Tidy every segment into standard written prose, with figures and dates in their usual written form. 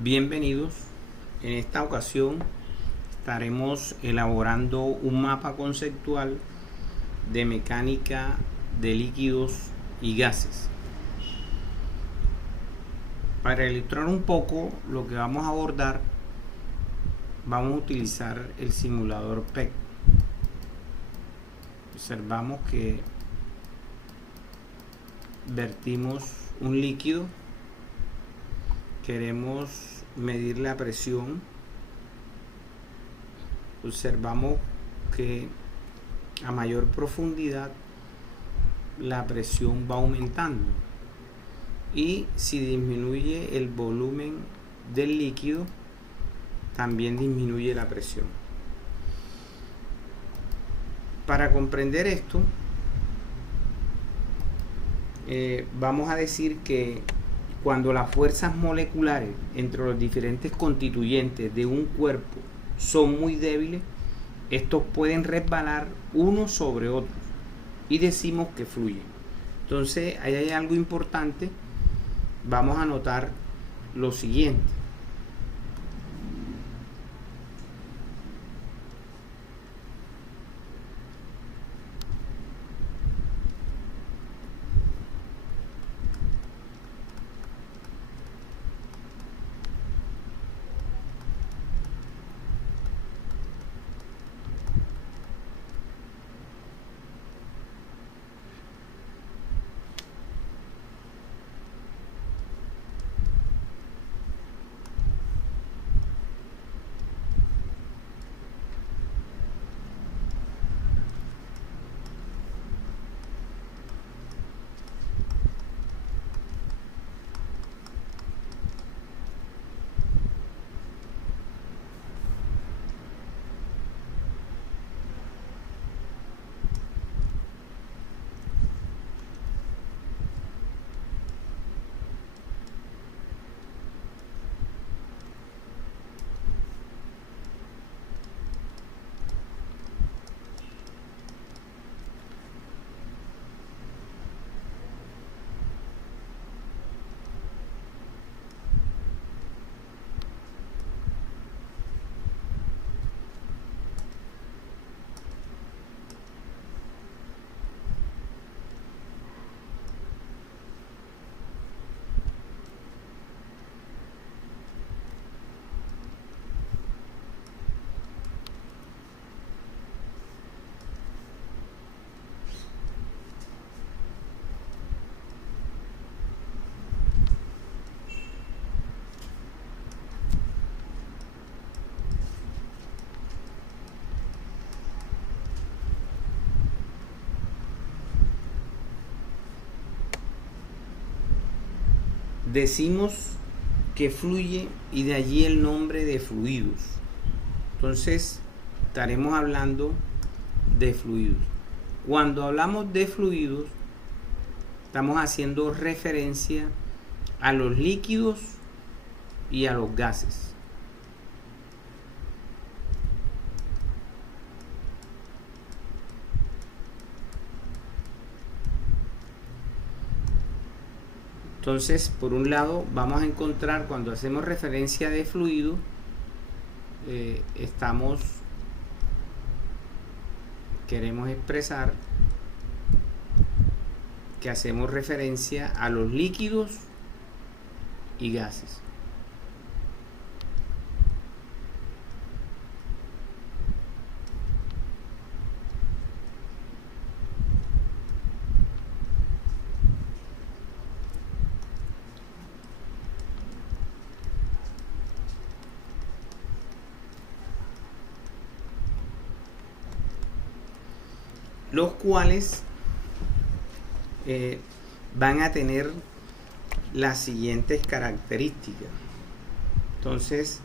Bienvenidos. En esta ocasión estaremos elaborando un mapa conceptual de mecánica de líquidos y gases. Para ilustrar un poco lo que vamos a abordar, vamos a utilizar el simulador PEC. Observamos que vertimos un líquido, queremos medir la presión. Observamos que a mayor profundidad la presión va aumentando, y si disminuye el volumen del líquido, también disminuye la presión. Para comprender esto, vamos a decir que cuando las fuerzas moleculares entre los diferentes constituyentes de un cuerpo son muy débiles, estos pueden resbalar unos sobre otros y decimos que fluyen. Entonces, ahí hay algo importante. Vamos a notar lo siguiente. Decimos que fluye, y de allí el nombre de fluidos. Entonces, estaremos hablando de fluidos. Cuando hablamos de fluidos, estamos haciendo referencia a los líquidos y a los gases. Entonces, por un lado, vamos a encontrar, cuando hacemos referencia de fluido, queremos expresar que hacemos referencia a los líquidos y gases. Los cuales van a tener las siguientes características. Entonces,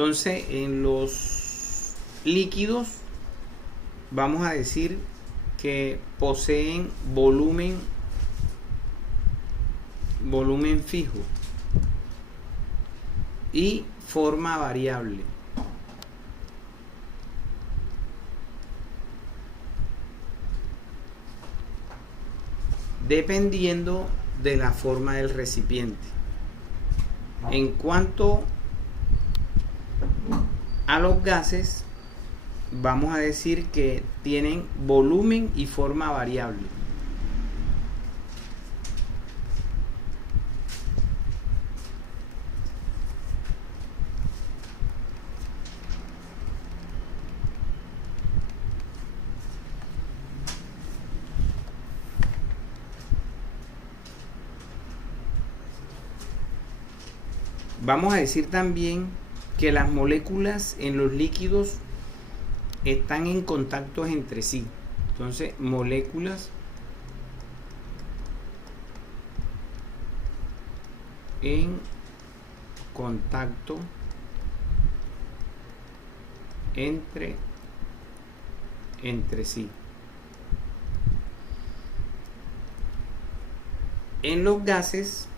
Entonces, en los líquidos vamos a decir que poseen volumen fijo y forma variable. Dependiendo de la forma del recipiente. En cuanto a los gases, vamos a decir que tienen volumen y forma variable. Vamos a decir también que las moléculas en los líquidos están en contacto entre sí. Entonces, moléculas en contacto entre sí. En los gases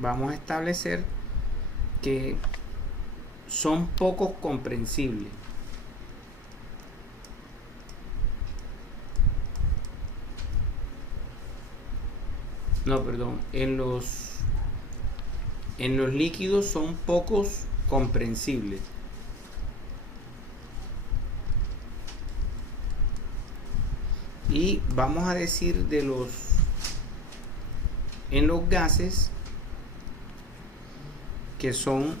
vamos a establecer que son poco comprensibles. No, perdón, en los líquidos son pocos comprensibles. Y vamos a decir en los gases que son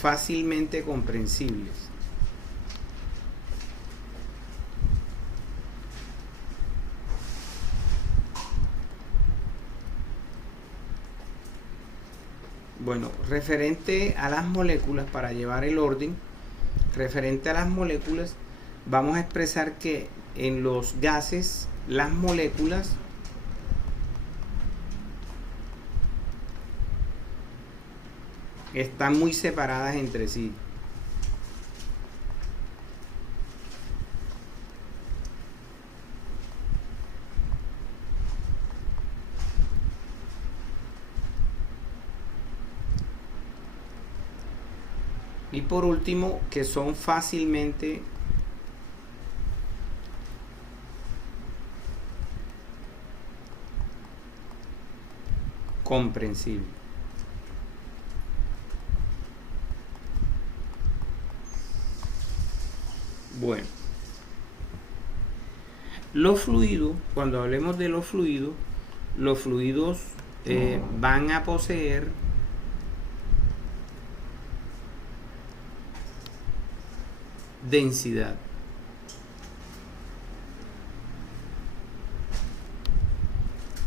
fácilmente comprensibles. Bueno, referente a las moléculas, para llevar el orden, referente a las moléculas, vamos a expresar que en los gases las moléculas están muy separadas entre sí. Y por último, que son fácilmente comprensibles. Bueno, los fluidos, cuando hablemos de los fluidos van a poseer densidad.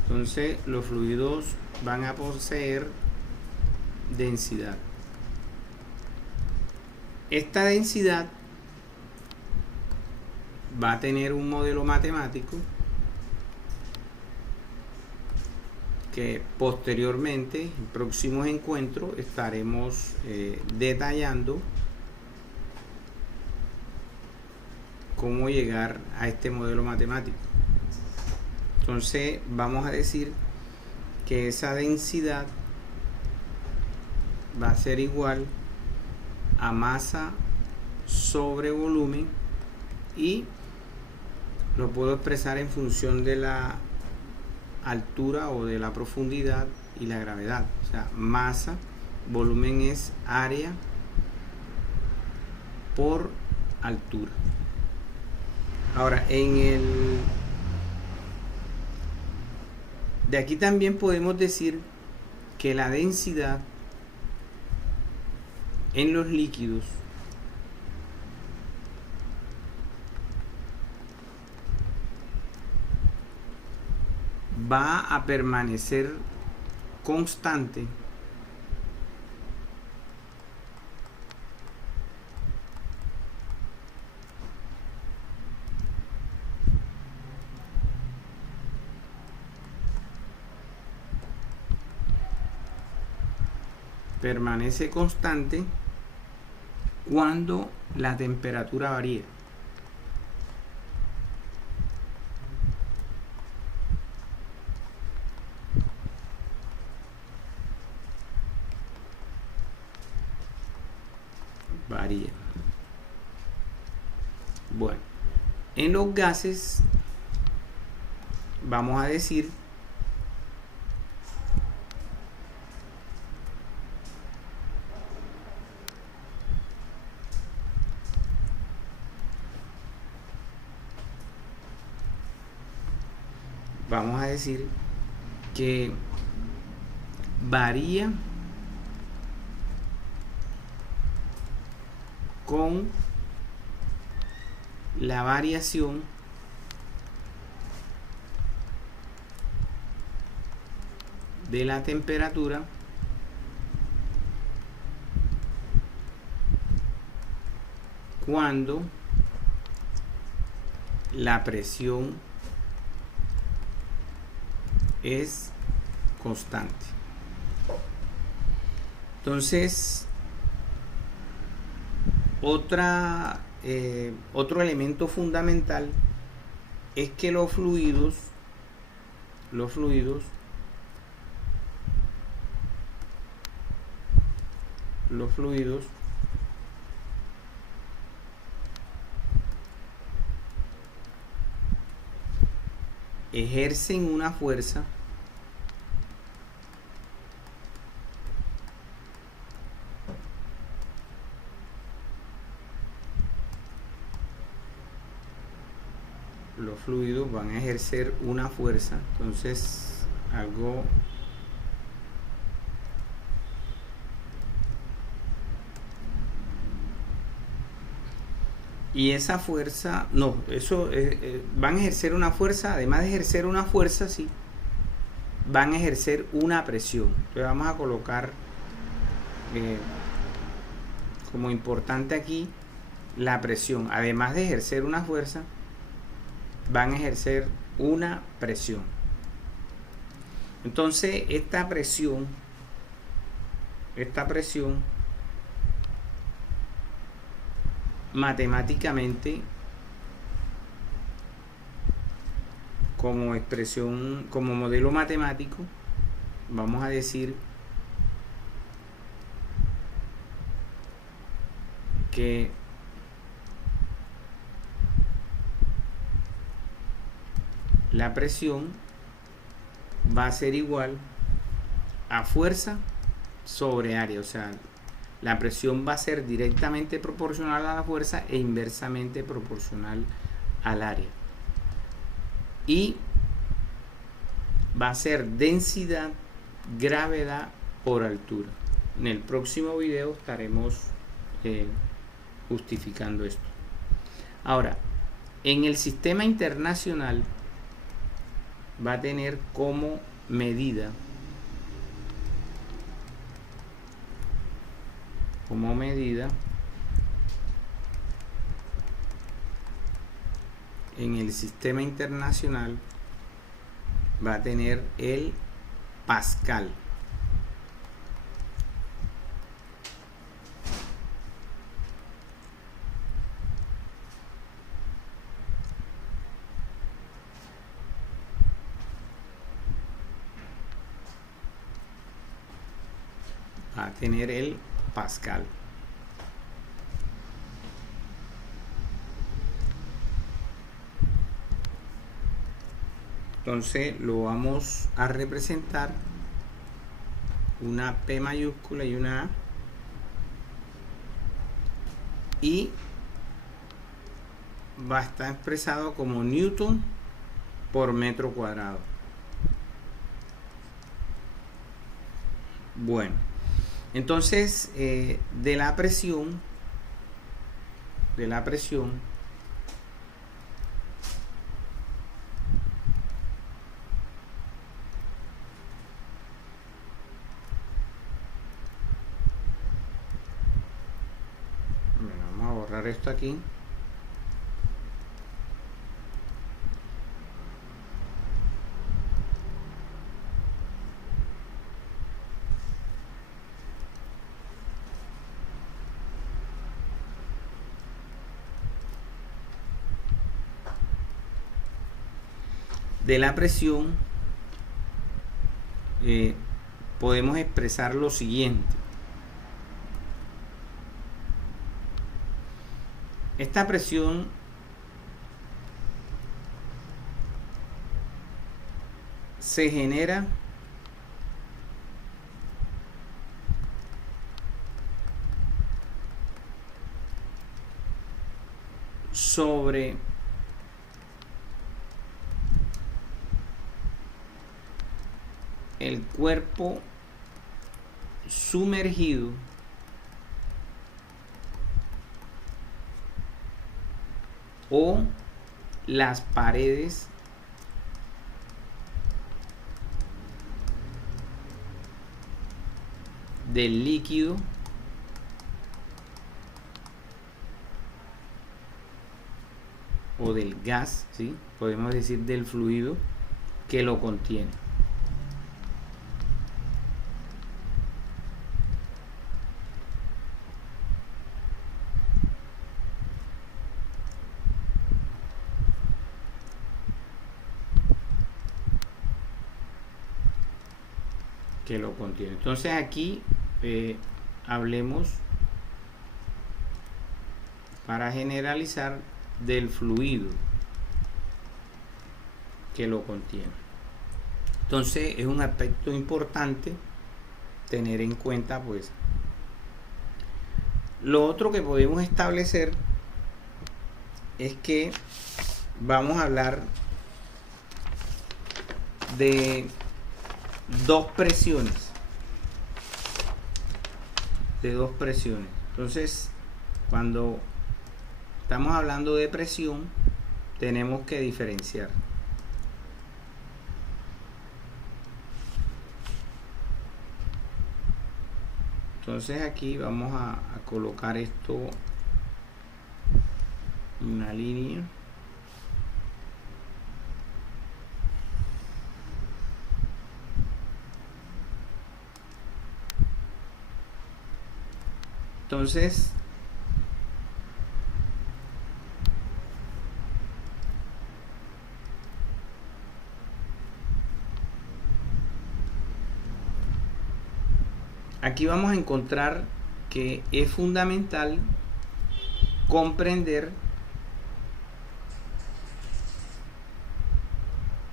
Entonces, los fluidos van a poseer densidad. Esta densidad va a tener un modelo matemático que posteriormente, en próximos encuentros, estaremos detallando cómo llegar a este modelo matemático. Entonces vamos a decir que esa densidad va a ser igual a masa sobre volumen, y lo puedo expresar en función de la altura o de la profundidad y la gravedad. O sea, masa, volumen es área por altura. Ahora, de aquí también podemos decir que la densidad en los líquidos va a permanecer constante cuando la temperatura varía. Varía. Bueno, en los gases vamos a decir que varía con la variación de la temperatura cuando la presión es constante. Entonces, otro elemento fundamental es que los fluidos ejercen una fuerza van a ejercer una fuerza. Entonces, algo y esa fuerza, van a ejercer una fuerza, además de ejercer una fuerza, sí, van a ejercer una presión. Entonces vamos a colocar como importante aquí la presión. Además de ejercer una fuerza, van a ejercer una presión. Entonces esta presión matemáticamente, como expresión, como modelo matemático, vamos a decir que la presión va a ser igual a fuerza sobre área. O sea, la presión va a ser directamente proporcional a la fuerza e inversamente proporcional al área. Y va a ser densidad, gravedad por altura. En el próximo video estaremos justificando esto. Ahora, en el sistema internacional va a tener como medida en el sistema internacional va a tener el Pascal. Va a tener el Pascal. Entonces lo vamos a representar una P mayúscula y una A, y va a estar expresado como Newton por metro cuadrado. Bueno, entonces de la presión vamos a borrar esto aquí. de la presión, podemos expresar lo siguiente. Esta presión se genera sobre el cuerpo sumergido o las paredes del líquido o del gas, ¿sí? Podemos decir del fluido que lo contiene. Entonces aquí hablemos, para generalizar, del fluido que lo contiene. Entonces es un aspecto importante tener en cuenta, pues. Lo otro que podemos establecer es que vamos a hablar de dos presiones. Entonces, cuando estamos hablando de presión, tenemos que diferenciar. Entonces aquí vamos a colocar esto, una línea. Entonces, aquí vamos a encontrar que es fundamental comprender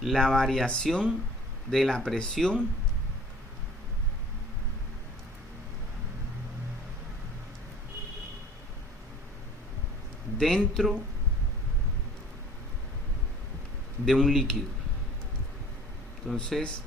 la variación de la presión dentro de un líquido. Entonces,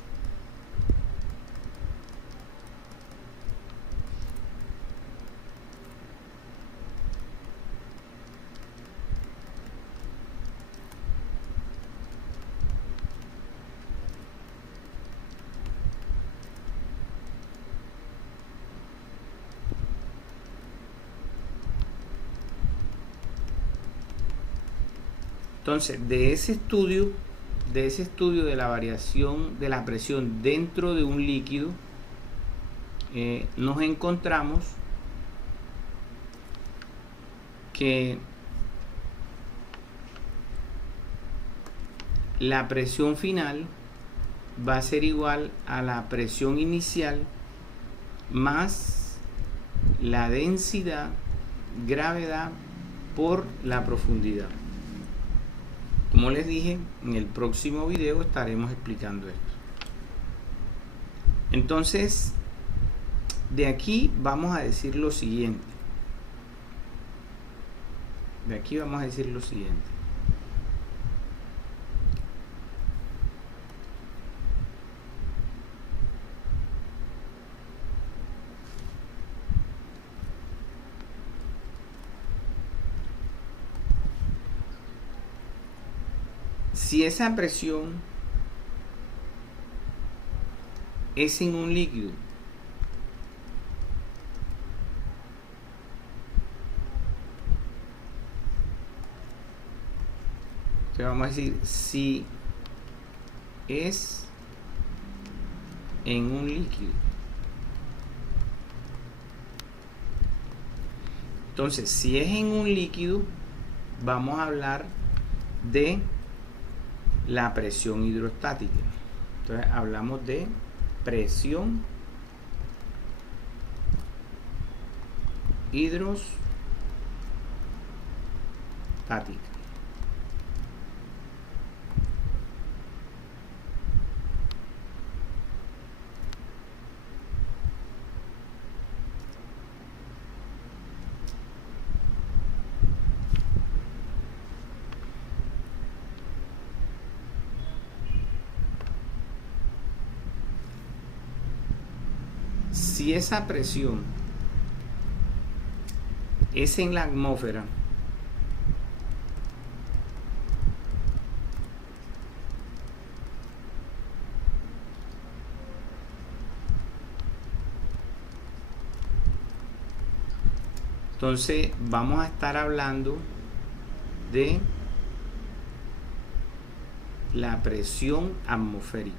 de ese estudio de la variación de la presión dentro de un líquido, nos encontramos que la presión final va a ser igual a la presión inicial más la densidad, gravedad por la profundidad. Como les dije, en el próximo video estaremos explicando esto. Entonces, de aquí vamos a decir lo siguiente. Si esa presión es en un líquido, entonces vamos a decir, si es en un líquido. Entonces, si es en un líquido, vamos a hablar de la presión hidrostática. Entonces hablamos de presión hidrostática. Si esa presión es en la atmósfera, entonces vamos a estar hablando de la presión atmosférica.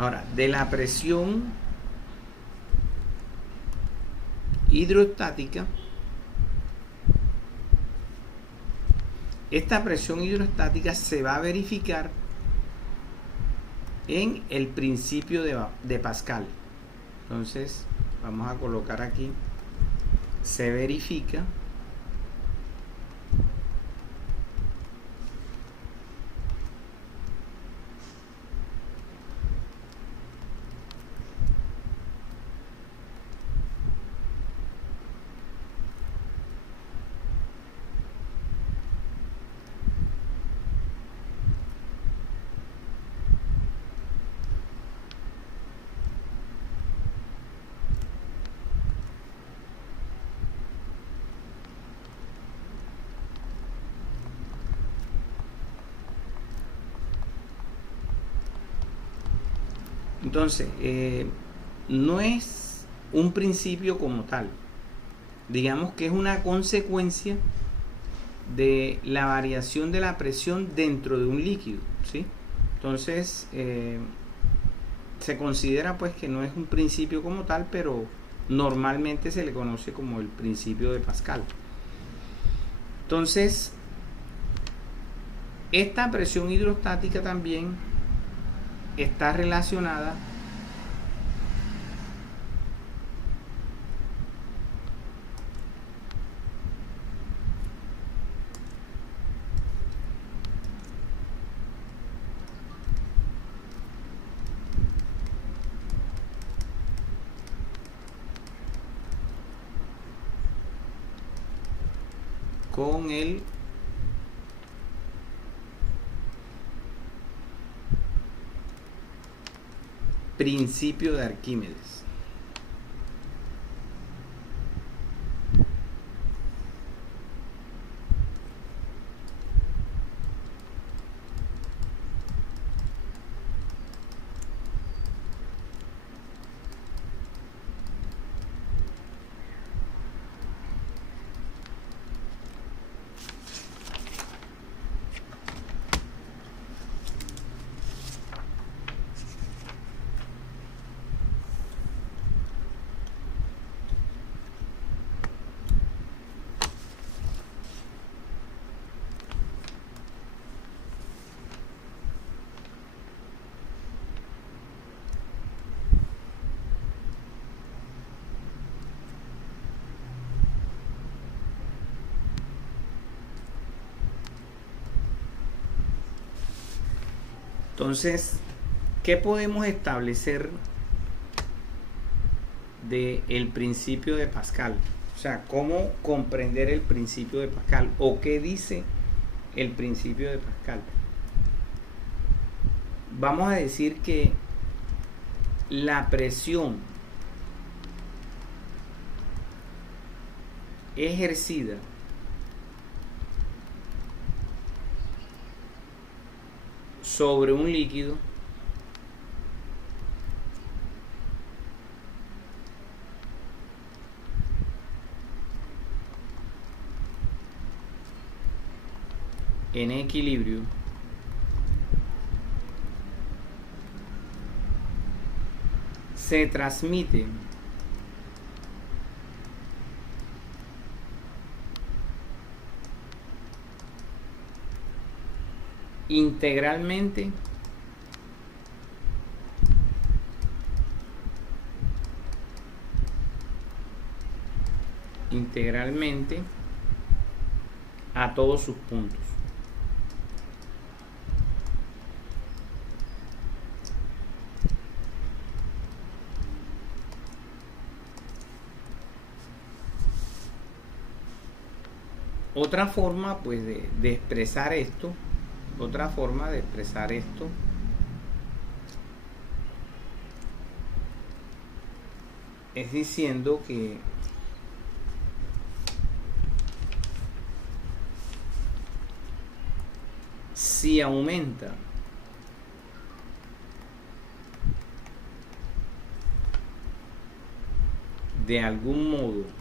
Ahora, de la presión hidrostática, esta presión hidrostática se va a verificar en el principio de Pascal. Entonces, vamos a colocar aquí, se verifica entonces, no es un principio como tal. Digamos que es una consecuencia de la variación de la presión dentro de un líquido, ¿sí? Entonces, se considera pues que no es un principio como tal, pero normalmente se le conoce como el principio de Pascal. Entonces, esta presión hidrostática también está relacionada con el principio de Arquímedes. Entonces, ¿qué podemos establecer del principio de Pascal? O sea, ¿cómo comprender el principio de Pascal? ¿O qué dice el principio de Pascal? Vamos a decir que la presión ejercida sobre un líquido en equilibrio se transmite integralmente a todos sus puntos. Otra forma pues de expresar esto, es diciendo que si aumenta de algún modo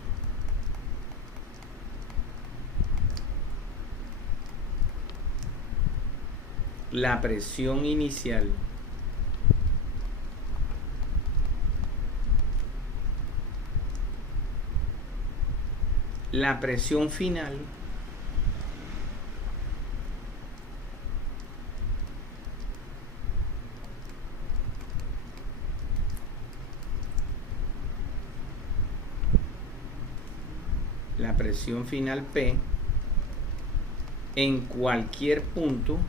la presión inicial, la presión final P en cualquier punto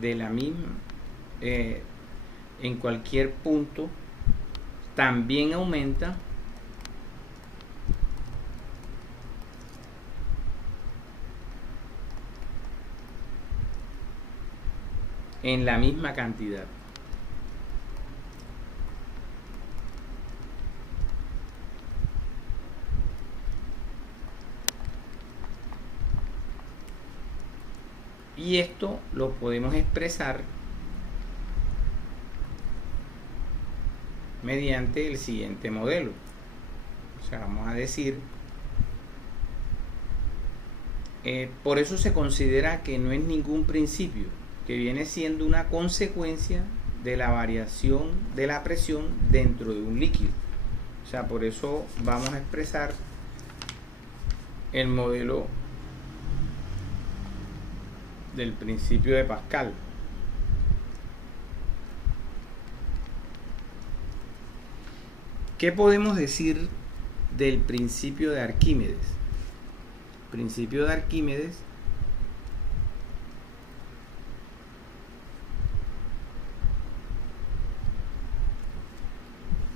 de la misma en cualquier punto también aumenta en la misma cantidad. Y esto lo podemos expresar mediante el siguiente modelo. O sea, vamos a decir, por eso se considera que no es ningún principio, que viene siendo una consecuencia de la variación de la presión dentro de un líquido. O sea, por eso vamos a expresar el modelo del principio de Pascal. ¿Qué podemos decir del principio de Arquímedes? El principio de Arquímedes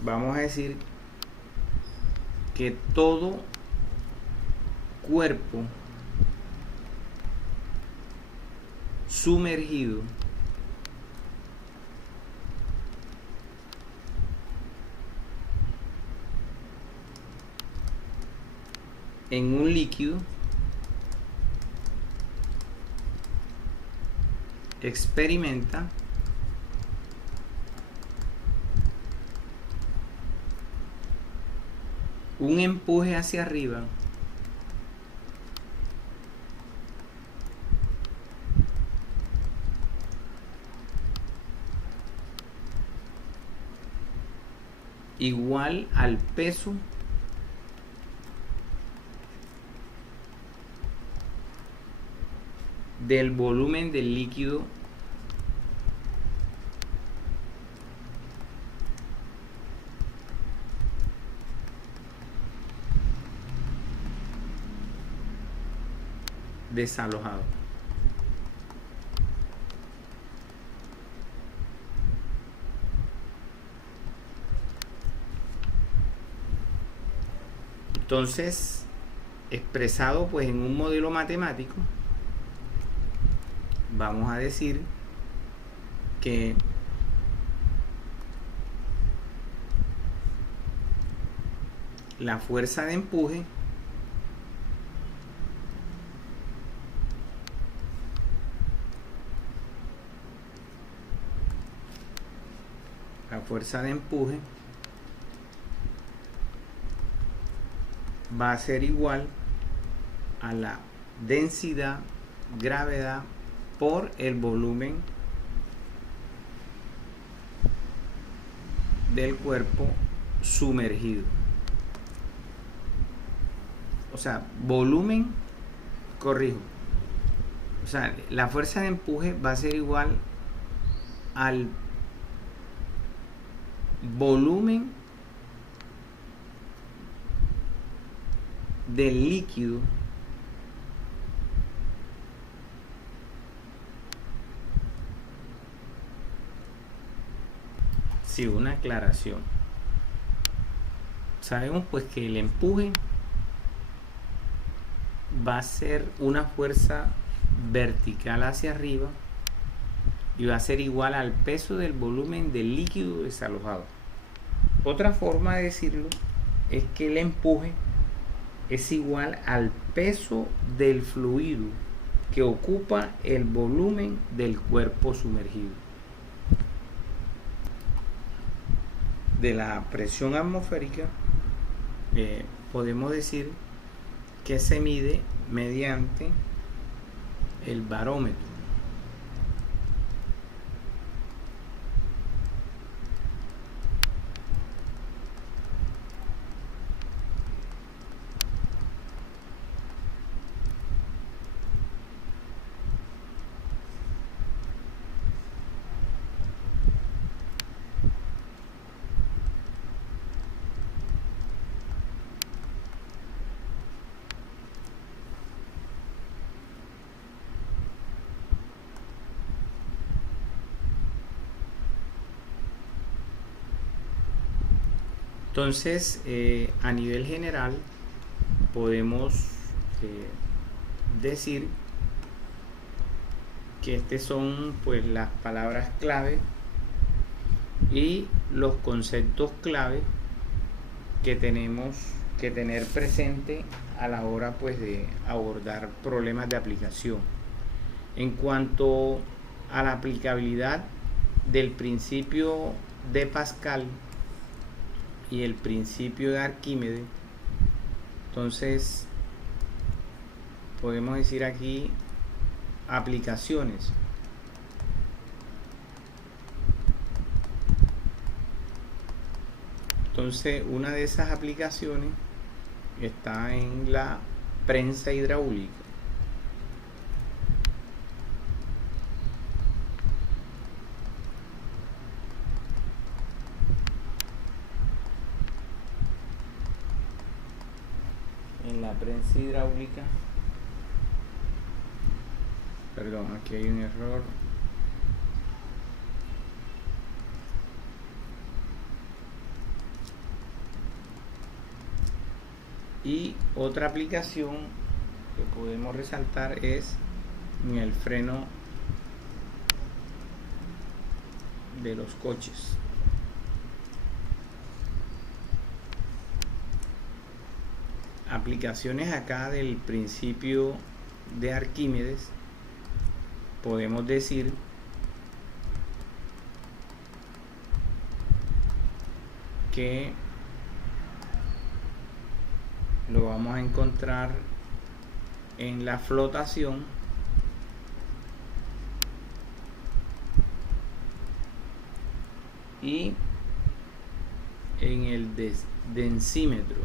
vamos a decir que todo cuerpo sumergido en un líquido experimenta un empuje hacia arriba igual al peso del volumen del líquido desalojado. Entonces, expresado pues en un modelo matemático, vamos a decir que la fuerza de empuje fuerza de empuje va a ser igual a la densidad, gravedad por el volumen del cuerpo sumergido. O sea, volumen, corrijo. O sea, la fuerza de empuje va a ser igual al volumen del líquido una aclaración. Sabemos pues que el empuje va a ser una fuerza vertical hacia arriba y va a ser igual al peso del volumen del líquido desalojado. Otra forma de decirlo es que el empuje es igual al peso del fluido que ocupa el volumen del cuerpo sumergido. De la presión atmosférica podemos decir que se mide mediante el barómetro. Entonces, a nivel general, podemos decir que estas son pues las palabras clave y los conceptos clave que tenemos que tener presente a la hora pues de abordar problemas de aplicación. En cuanto a la aplicabilidad del principio de Pascal y el principio de Arquímedes, entonces podemos decir aquí aplicaciones. Entonces una de esas aplicaciones está en la prensa hidráulica. En la prensa hidráulica, perdón, aquí hay un error. Y otra aplicación que podemos resaltar es en el freno de los coches. Aplicaciones acá del principio de Arquímedes, podemos decir que lo vamos a encontrar en la flotación y en el densímetro.